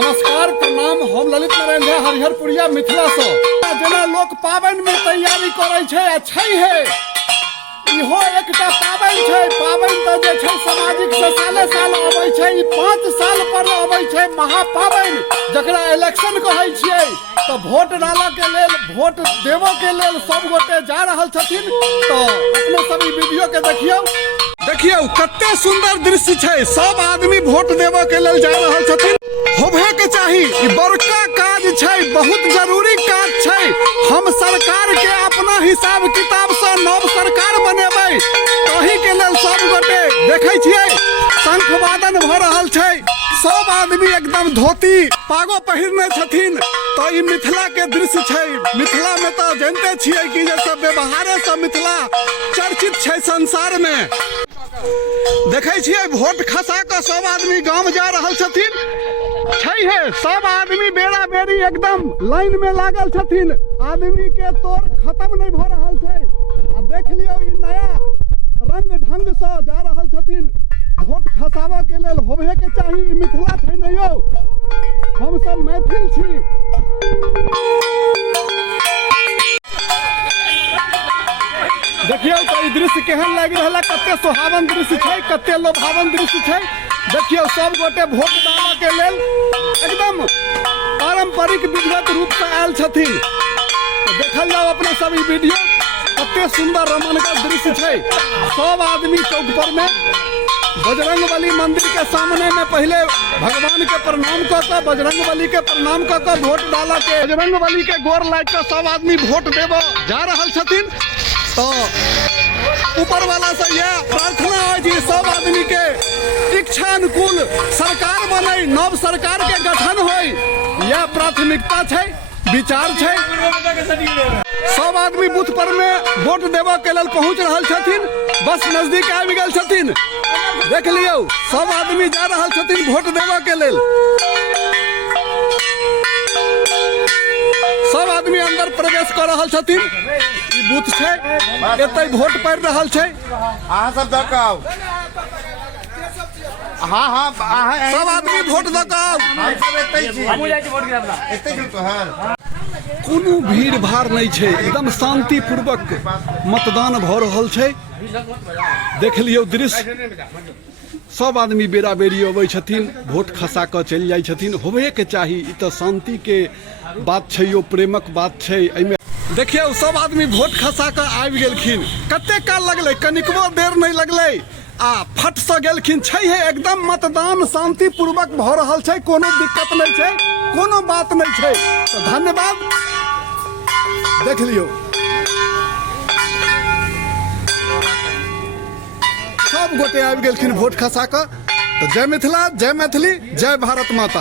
नमस्कार प्रणाम। हम ललित नारायण झा हरिहरपुरिया मिथिला से जेना लोक पाबनि में तैयारी करे छे अच्छे है इहो एकटा पाबनि छे। पाबनि तो जे छे सामाजिक से साले साल आबै छे। 5 साल पर आबै छे महापाबनि जकरा इलेक्शन कहै छियै। तो वोट डाला के लेल वोट देवो के लेल सब गोटे जा रहल छथिन। तो अपने सब ई वीडियो के देखियो कते सुंदर दृश्य छे। सब आदमी वोट देवो के लेल जा रहल छथिन। होबे के चाही ई बड़का काज छे, बहुत जरूरी काज छे। हम सरकार के अपना हिसाब किताब से नव सरकार बनेबै। तही के लेल सब गोटे देखे छियै शंख वादन भ रहल छे। सब आदमी एकदम धोती पागो पहिरने छथिन। तो ई मिथिला के दृश्य छे। मिथिला में तो जानते छियै कि जे सब व्यवहारे से मिथिला चर्चित छे संसार में। देखे छियै वोट खसा के सब आदमी गांव जा रहल छथिन। छै है सब आदमी बेरा बेरी एकदम लाइन में लागल छथिन। आदमी के तोड़ खत्म नहीं भ रहल छै। आ देख लियो ई नया रंग ढंग से जा रहल छथिन। वोट खसावा के लेल होबे के चाही। मिथिला छै न यौ, हम सब मैथिल छी। देखियो तो ई दृश्य केहन लाग रहल है। कते सुहावन दृश्य छै, कते लोभावन दृश्य छै। देखियो सब गोटे वोट डाला के लेल एकदम पारंपरिक विधिवत रूप से आयल छथिन। तो देखल जाओ अपने सब ई वीडियो कते सुंदर रमणगर दृश्य छै। सब आदमी चौक पर में बजरंगबली मंदिर के सामने में पहले भगवान के प्रणाम कर बजरंगबली के प्रणाम कर वोट डाला के बजरंगबली के गोर लाग के सब आदमी वोट देव जा रहल छथिन। तो ऊपर वाला से यह प्रार्थना है जी सब आदमी के इच्छा अनुकूल सरकार बने, नव सरकार के गठन हो। यह प्राथमिकता है, विचार है। सब आदमी बूथ पर में वोट देवा के लेल पहुंच रहल छथिन। बस नजदीक आबि गेल छथिन। देख लियो सब आदमी जा रहल छथिन वोट देवा के लेल। सब आदमी अंदर प्रवेश कर रहल छथिन। ई बूथ छै, एतै वोट पड़ि रहल छै। अहाँ सब दऽ कऽ आउ। हाँ सब आदमी वोट दऽ कऽ आउ। हम सब एतै छी। हमहूँ जाइ छी वोट गिराबला। एतै छी तोहर। कोनो भीड़ भाड़ नहीं छै, एकदम शांति पूर्वक मतदान भ रहल छै। देख लियो दृश्य सब आदमी बेरा बेरी अबै छथिन, वोट खसा कऽ चलि जाइ छथिन। होबे के चाही, ई तो शांति के बात छै, यो प्रेमक बात छै। एहिमे देखियो सब आदमी वोट खसा कऽ आबि गेलखिन। कते काल लगलै, कनिकबो देर नहीं लगलै आ फट से गेलखिन। छै है एकदम मतदान शांति पूर्वक भ रहल छै। कोनो दिक्कत नहीं छै, कोनो बात नहीं छै। तो धन्यवाद। देख लियो सब गोटे आबि गेलखिन वोट खसा कऽ। तो जय मिथिला, जय मैथिली, जय भारत माता।